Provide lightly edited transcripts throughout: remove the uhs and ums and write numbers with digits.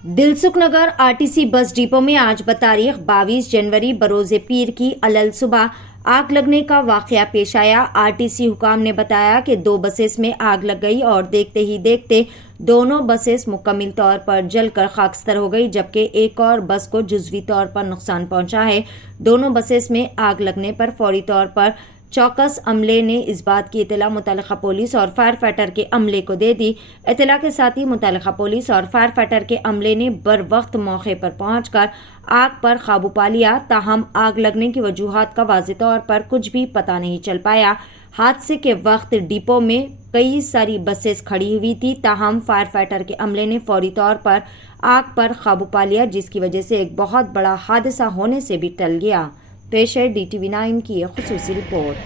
Dilsukhnagar RTC bus depot में आज बतारीख 22 जनवरी बरोज़े पीर की अलल सुबह आग लगने का वाकया पेश आया। आरटीसी हुकाम ने बताया कि 2 बसेस में आग लग गई और देखते ही देखते दोनों बसेस मुकम्मल तौर पर जलकर खाकस्तर हो गई, जबकि एक और बस को जुज़वी तौर पर नुकसान पहुंचा है। दोनों बसेस में आग लगने पर फौरी तौर पर चौकस अमले ने इस बात की इत्तला मुतल्लिका पुलिस और फायर फाइटर के अमले को दे दी। इत्तला के साथ ही मुतल्लिका पुलिस और फायर फाइटर के अमले ने बर वक्त मौके पर पहुंचकर आग पर काबू पा लिया। ताहम आग लगने की वजूहात का वाज़ेह तौर पर कुछ भी पता नहीं चल पाया। हादसे के वक्त डिपो में कई सारी बसेस खड़ी हुई थी, ताहम फायर फाइटर के अमले ने फौरी तौर पर आग पर काबू पा लिया, जिसकी वजह से एक बहुत बड़ा हादसा होने से भी टल गया। पेश है DTV9 की एक खुसूसी रिपोर्ट।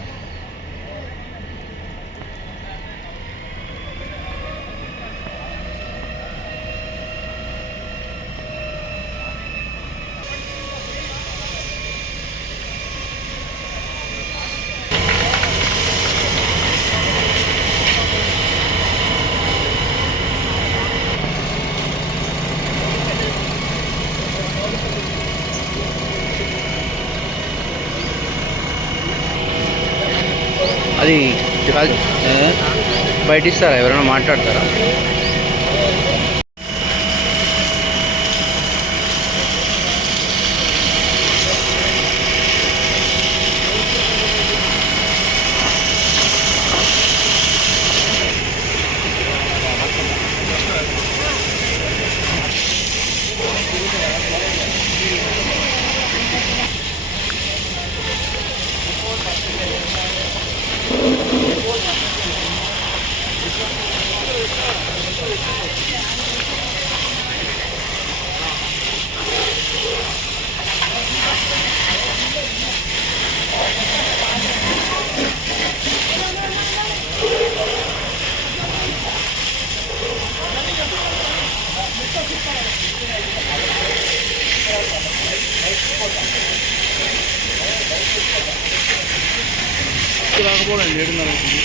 అది బయట ఇస్తారా? ఎవరైనా మాట్లాడతారా? రాకపోవడం 7:30